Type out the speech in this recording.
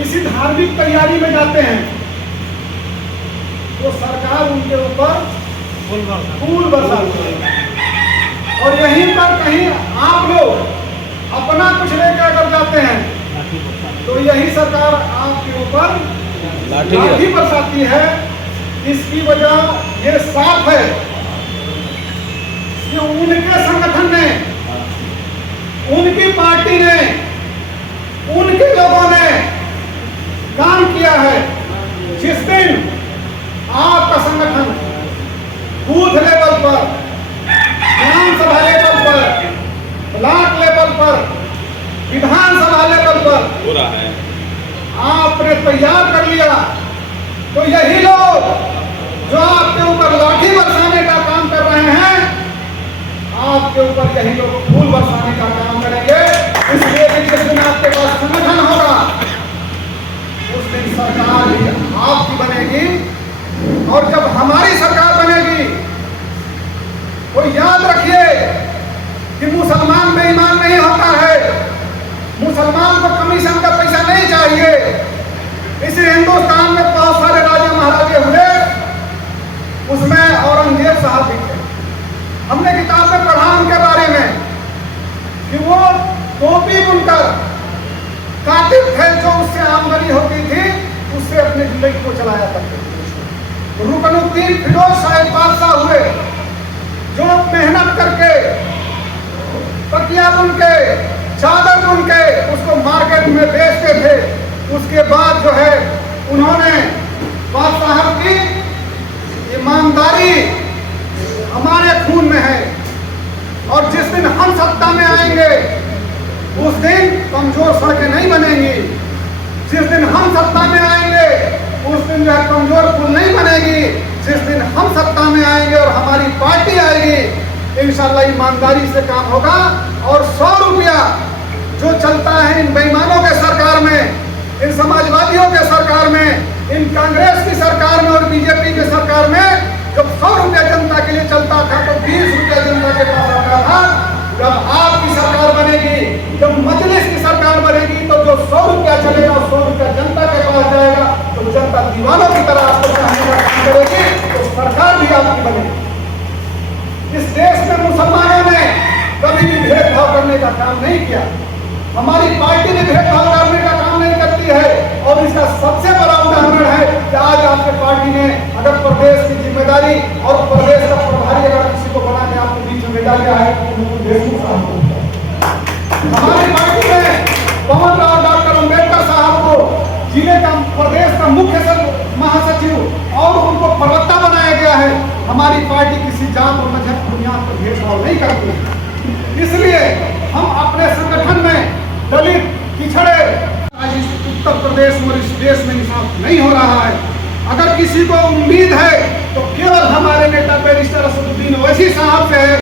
किसी धार्मिक तैयारी में जाते हैं तो सरकार उनके ऊपर फूल बरसाती है। और यहीं पर कहीं आप लोग अपना कुछ लेकर अगर जाते हैं तो यही सरकार आपके ऊपर लाठी बरसाती है। इसकी वजह ये साफ है कि उनके संगठन ने, उनकी पार्टी ने, उनके लोगों ने काम किया है। जिस दिन आपका संगठन बूथ लेवल पर, विधानसभा लेवल पर, ब्लॉक लेवल पर, विधानसभा लेवल पर हो रहा है, आपने तैयार कर लिया तो यही लोग जो आपके ऊपर लाठी बरसाने का काम कर रहे हैं, आपके ऊपर यही लोग फूल बरसाने का काम करेंगे। इसलिए जिस दिन आपके पास संगठन होगा उस दिन सरकार भी आपकी बनेगी। और जब हमारी सरकार बनेगी तो याद रखिए कि मुसलमान बेईमान नहीं होता है, मुसलमान को कमीशन का पैसा नहीं चाहिए। इसी हिंदुस्तान में बहुत सारे राजा महाराजे हुए, उसमें औरंगजेब साहब भी थे। हमने किताब में पढ़ा उनके बारे में कि वो टोपी बुनकर कातिल थे, जो उससे आमदनी होती थी उससे अपने जिंदगी को चलाया करते थे। रुकनुद्दीन फिरोज शाह बादशाह हुए, जो मेहनत करके तकिया बुन के, चादर बुन के उसको मार्केट में बेचते थे। उसके बाद जो है उन्होंने बादशाह की ईमानदारी हमारे खून में है। और जिस दिन हम सत्ता में आएंगे उस दिन कमजोर सड़कें नहीं बनेंगी। जिस दिन हम सत्ता में आएंगे उस दिन जो है कमजोर पुल नहीं बनेगी। जिस दिन हम सत्ता में आएंगे और हमारी पार्टी आएगी, इंशाल्लाह ईमानदारी से काम होगा। और 100 रुपया जो चलता है इन बेईमानों के सरकार में, इन समाजवादियों के सरकार में, इन कांग्रेस की सरकार में और बीजेपी के सरकार में, जब 100 रुपया जनता के लिए चलता था तो 20 रुपया जनता के पास आता था। जब आपकी सरकार बनेगी, जब मजलिस की सरकार बनेगी, तो जो 100 रुपया चलेगा 100 रुपया जनता के पास जाएगा। तो जनता दीवानों की तरह आपको चाहने का काम करेगी तो सरकार भी आपकी बनेगी। इस देश में मुसलमानों ने कभी भी भेदभाव करने का काम नहीं किया। हमारी पार्टी ने भेदभाव करने का काम नहीं करती है। और इसका सबसे बड़ा उदाहरण है कि आज आपके पार्टी ने अगर प्रदेश की जिम्मेदारी और प्रदेश का प्रभारी अगर किसी को बना के आपको बीच में भेजा गया है तो देशमुख साहब को, हमारी पार्टी ने पवन राव डॉक्टर अम्बेडकर साहब को जिले का, प्रदेश का मुख्य महासचिव और उनको प्रवक्ता बनाया गया है। हमारी पार्टी किसी जात और मजहब की बुनियाद पर भेदभाव नहीं करती। इसलिए हम अपने संगठन में दलित, पिछड़े, आज इस उत्तर प्रदेश और इस देश में इंसाफ नहीं हो रहा है। अगर किसी को उम्मीद है तो केवल हमारे नेता बैरिस्टर असदुद्दीन ओवैसी साहब से है।